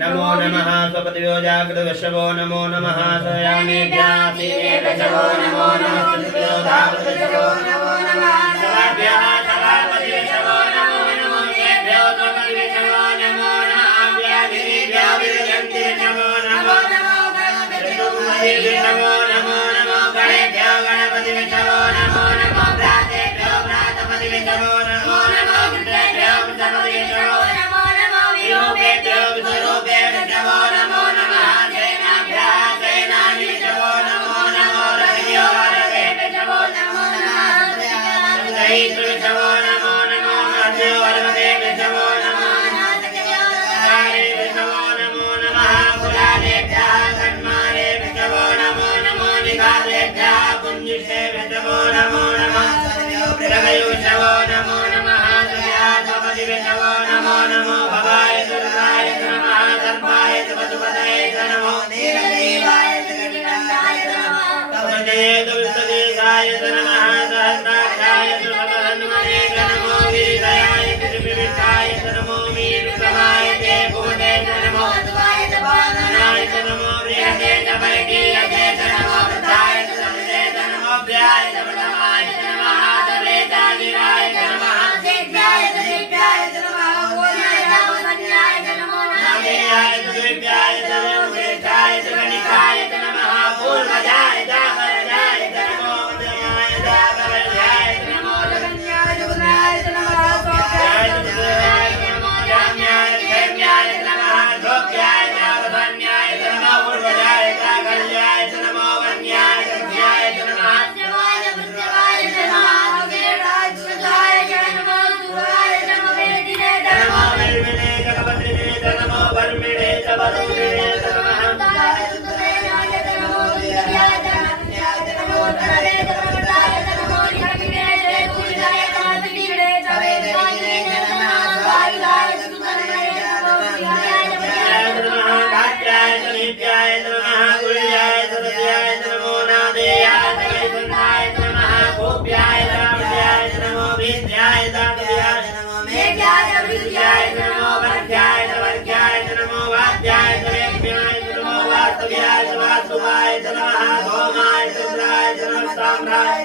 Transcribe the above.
नमो नमः स्वपतियो जागृतवशवो नमो नमः स्वयामेभ्यासीनेभ्यशवो नमो नमः स्वपतियो जागृतवशवो नमो नमः सवाभ्यः सवापतिवशवो नमो नमो तेभ्यो स्वपतिवशवो नमो नमः व्याधिभ्यो विरजन्ति नमो नमो गणपतिवशवो नमो नमो गणेभ्यो गणपतिवशवो नमो नमो भ्रातेभ्यो भ्रातपतिवशवो नमो नमो कृतेभ्यो कृतपतिवशवो नमो नमो विरूपेभ्यो विरूपेभ्यो नमो नमः सेनाभ्यः सेनानीभ्यो नमो नमो रविभ्यो रवेभ्यो नमो नमः दैत्रेभ्यो नमो नमो मध्यो वरवेभ्यो नमो नमः कारेभ्यो नमो नमः कुलालेभ्यः कन्मारेभ्यो नमो नमो निगालेभ्यः पुञ्जिषेभ्यो नमो नमः रवयोभ्यो नमो नमः सव्यासपतिभ्यो नमो नमो भवाय दुर्गाय नमः सर्वाय वसुपतये नमो नीलदेवाय जगन्नाथाय नमः तवने दुर्सदेशाय नमः सहस्राक्षाय सुभगवन्मने नमो वीराय त्रिविक्राय नमो वीरसमाय ते भूते नमो द्वाय तपानाय नमो प्रियते तपरकीयते नमो वृद्धाय समते नमो व्याय समतमाय नमः देवतागिराय नमः दिव्याय दिव्याय नमः गोनाय वन्याय नमो नागेयाय दिव्याय नमो उदेशाय गणिकाय नमः पूर्वजाय जागरजाय नमो उदयाय जागरजाय नमो लगन्याय गुणाय नमः सोत्याय नमो जाम्याय देव्याय नमः लोक्याय जागरण्याय नमो पूर्वजाय जागरजाय नमो वन्याय दिव्याय नमः देवाय बुद्धवाय नमः अगेराय सुधाय नमो सुराय नमो वेदिने नमो वेदिने जगपतिने नमो वर्मिणे जगपतिने नमः दाय सुतदेयाय नमो विद्याय नमो तरवे तरवताय नमो निखिले पूजाय तातिने जवे तातिने नमः वायुदाय सुतदेयाय नमो विद्याय नमः भात्याय नित्याय नमः गुल्याय सदस्याय नमो नादेयाय सुनाय नमः गोप्याय रामयाय नमो विद्याय दात्याय नमो मेघ्याय विद्याय नमो वर्ध्याय वर्ध्याय नमो वाद्याय देव्याय नमो वास्तव्याय वास्तवाय नमः भौमाय चंद्राय नमः साम्राय